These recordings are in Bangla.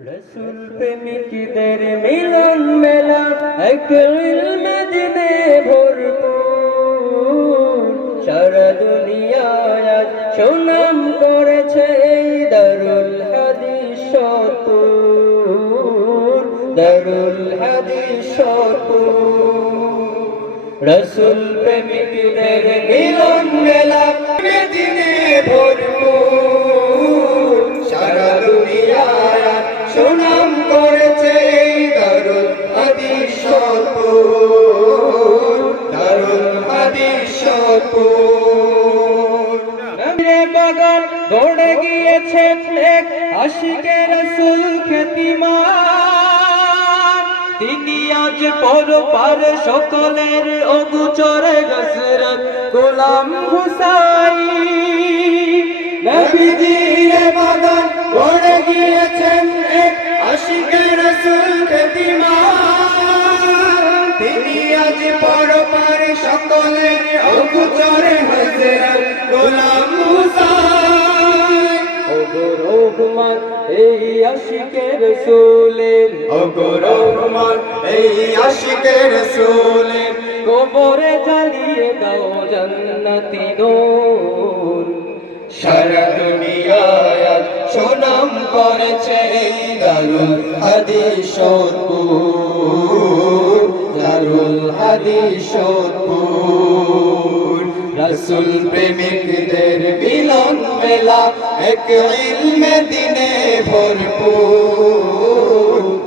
রসুল প্রেমিকদের মিলন মেলা এক ইলমে ভরপুর। সারা দুনিয়ায় সুনাম করেছে দারুল হাদিস সতুর। দারুল হাদিস সতুর। রসুল প্রেমিকদের মিলন মেলা সুনাম করেছে দারুল হাদিস সতুর দারুল হাদিস সতুর বাগান গড়ে গিয়েছে এক আশিকের রসুল খ্যাতিমান তিনি আজ পর পার সকলের অগুচরে গসরত গোলাম হুসাই নবীজির খ্যাতিমান তিনি আজ পর পার সকলের অগুচরে হজরত গোলাম ওগো রহমান এই আশিকের রসুলের ওগো রহমান এই আশিকের রসুলের গোবরে জ্বালিয়ে দাও জান্নাতি নূর করেছে দারুল হাদিস দারুল হাদিস রসুল প্রেমিকদের মিলন মেলা এক ইলমে দিনে ভরপুর।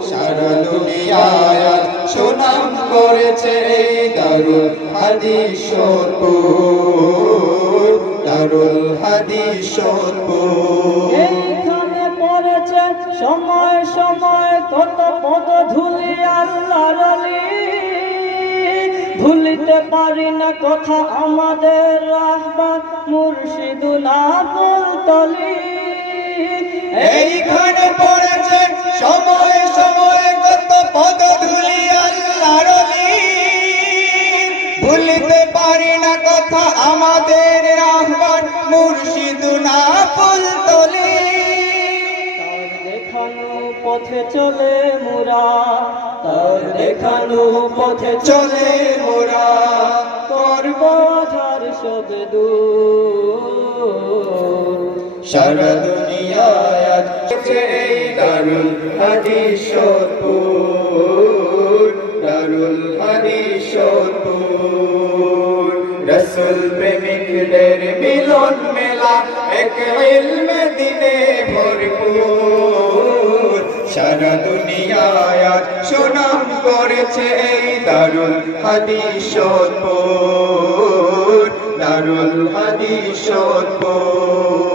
সারা দুনিয়ায় সুনাম করেছে দারুল হাদিস দারুল হাদিস সময় সময় কত পদ ধুলি আল্লাহর আলী ভুলিতে পারি না কথা আমাদের রাহবার মুর্শিদুল আবুল তলি এইখানে পড়েছে সময় সময় কত পদ ধুলি আল্লাহর। ভুলিতে পারি না কথা আমাদের রাহবার মুর্শিদুনা পুলতলি পথে চলে মোরা, তার দেখানো পথে চলে মোরা। করব আধার সব সারা দুনিয়ায় হচ্ছে এই দারুল হাদিস দারুল হাদিস রসুল প্রেমিকদের মিলন মেলা, এক ইলমে দিনে ভরপুর। আজ সুনাম করেছে এই দারুল হাদিস সত্য দারুল হাদিস সৎপুর